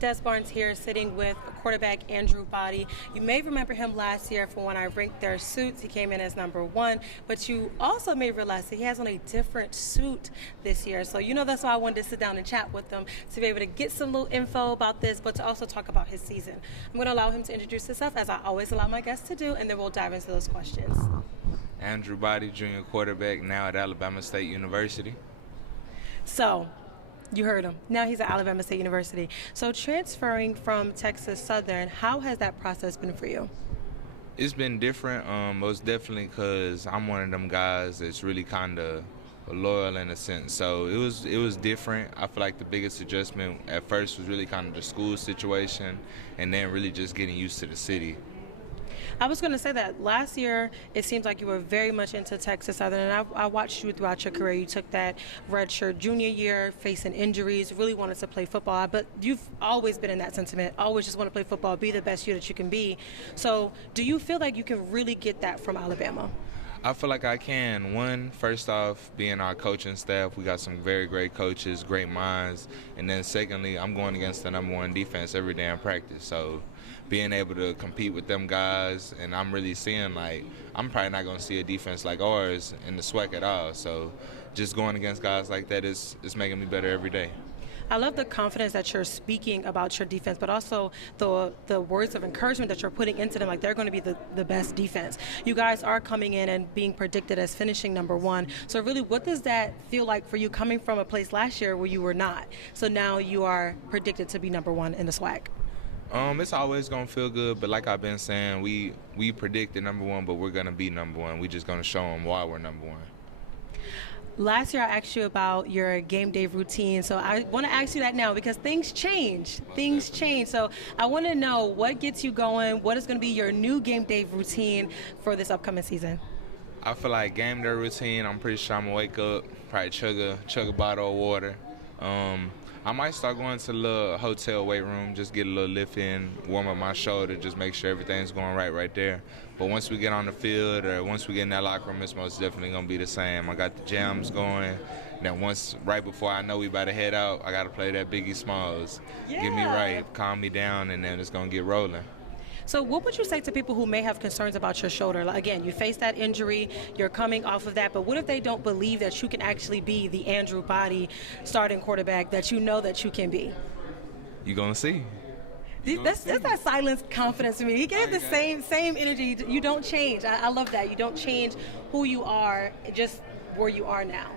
Des Barnes here, sitting with quarterback Andrew Body. You may remember him last year for when I ranked their suits. He came in as #1, but you also may realize that he has on a different suit this year. So that's why I wanted to sit down and chat with him, to be able to get some little info about this, but to also talk about his season. I'm going to allow him to introduce himself, as I always allow my guests to do, and then we'll dive into those questions. Andrew Body, junior quarterback, now at Alabama State University. So, you heard him. Now he's at Alabama State University. So transferring from Texas Southern, how has that process been for you? It's been different, most definitely, because I'm one of them guys that's really kind of loyal in a sense. So it was different. I feel like the biggest adjustment at first was really kind of the school situation, and then really just getting used to the city. I was going to say that last year it seems like you were very much into Texas Southern, and I watched you throughout your career. You took that redshirt junior year, facing injuries, really wanted to play football, but you've always been in that sentiment, always just want to play football, be the best you that you can be. So do you feel like you can really get that from Alabama? I feel like I can. First off, being our coaching staff, we got some very great coaches, great minds. And then secondly, I'm going against the #1 defense every day in practice. So being able to compete with them guys, and I'm really seeing, I'm probably not going to see a defense like ours in the SWAC at all. So just going against guys like that is making me better every day. I love the confidence that you're speaking about your defense, but also the words of encouragement that you're putting into them, like they're going to be the best defense. You guys are coming in and being predicted as finishing #1. So really, what does that feel like for you, coming from a place last year where you were not? So now you are predicted to be #1 in the SWAC. It's always going to feel good, but like I've been saying, we predicted #1, but we're going to be #1. We're just going to show them why we're #1. Last year I asked you about your game day routine, so I want to ask you that now because things change. So I want to know what gets you going, what is going to be your new game day routine for this upcoming season? I feel like game day routine, I'm pretty sure I'm going to wake up, probably chug a bottle of water. I might start going to the little hotel weight room, just get a little lift in, warm up my shoulder, just make sure everything's going right there. But once we get on the field or once we get in that locker room, it's most definitely going to be the same. I got the jams going. Then right before I know we about to head out, I got to play that Biggie Smalls. Yeah. Get me right, calm me down, and then it's going to get rolling. So what would you say to people who may have concerns about your shoulder? Again, you faced that injury, you're coming off of that, but what if they don't believe that you can actually be the Andrew Body starting quarterback that you know that you can be? You're going to see. That's that silence confidence to me. He gave the same energy. You don't change. I love that. You don't change who you are, just where you are now.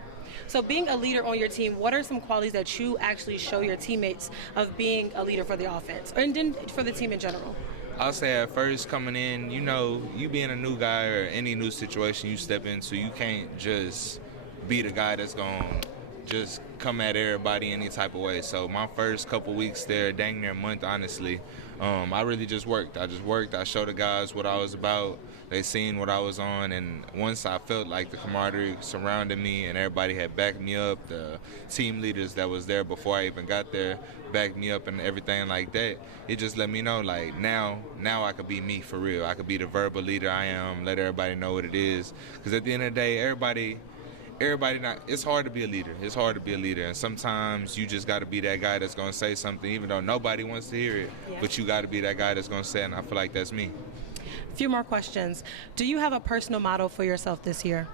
So being a leader on your team, what are some qualities that you actually show your teammates of being a leader for the offense, and then for the team in general? I'll say at first coming in, you being a new guy or any new situation you step into, you can't just be the guy that's going to just come at everybody any type of way. So my first couple weeks there, dang near a month, honestly, I really just worked. I showed the guys what I was about. They seen what I was on, and once I felt like the camaraderie surrounded me and everybody had backed me up, the team leaders that was there before I even got there backed me up and everything like that, it just let me know, now I could be me for real. I could be the verbal leader I am, let everybody know what it is. Because at the end of the day, everybody it's hard to be a leader. And sometimes you just got to be that guy that's going to say something even though nobody wants to hear it. Yeah. But you got to be that guy that's going to say it, and I feel like that's me. A few more questions. Do you have a personal motto for yourself this year?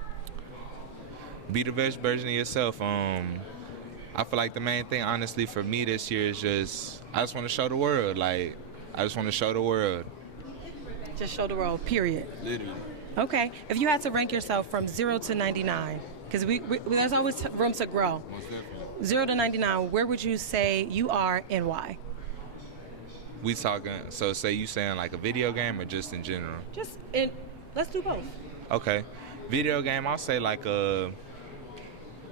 Be the best version of yourself. I feel like the main thing, honestly, for me this year is I just want to show the world. I just want to show the world. Just show the world, period. Literally. Okay. If you had to rank yourself from 0 to 99, because there's always room to grow. Most definitely. 0 to 99, where would you say you are and why? We talking, so say you saying like a video game or just in general? Let's do both. Okay. Video game, I'll say like a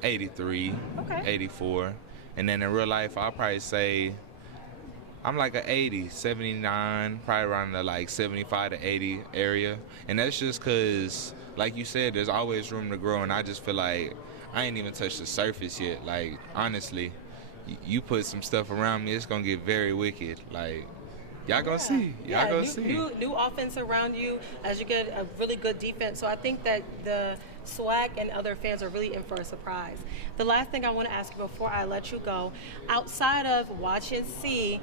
83, okay. 84. And then in real life, I'll probably say I'm like a 80, 79, probably around the 75 to 80 area. And that's just because, like you said, there's always room to grow, and I just feel like I ain't even touched the surface yet. Honestly, you put some stuff around me, it's going to get very wicked. Y'all gonna see. Y'all gonna see. New offense around you as you get a really good defense. So I think that the SWAC and other fans are really in for a surprise. The last thing I want to ask you before I let you go, outside of watch and see,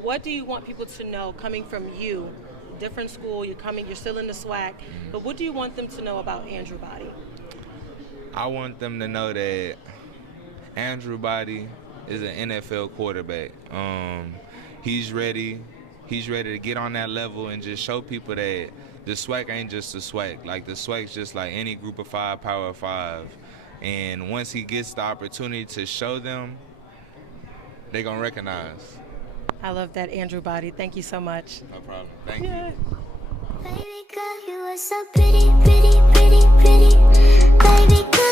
What do you want people to know coming from you? Different school, you're still in the SWAC, but what do you want them to know about Andrew Body? I want them to know that Andrew Body is an NFL quarterback. He's ready to get on that level and just show people that the SWAC ain't just a SWAC. Like, the SWAC's just like any group of 5, Power 5. And once he gets the opportunity to show them, they're going to recognize. I love that, Andrew Body. Thank you so much. No problem. Thank you. Baby girl, you are so pretty, pretty, pretty, pretty. Baby girl.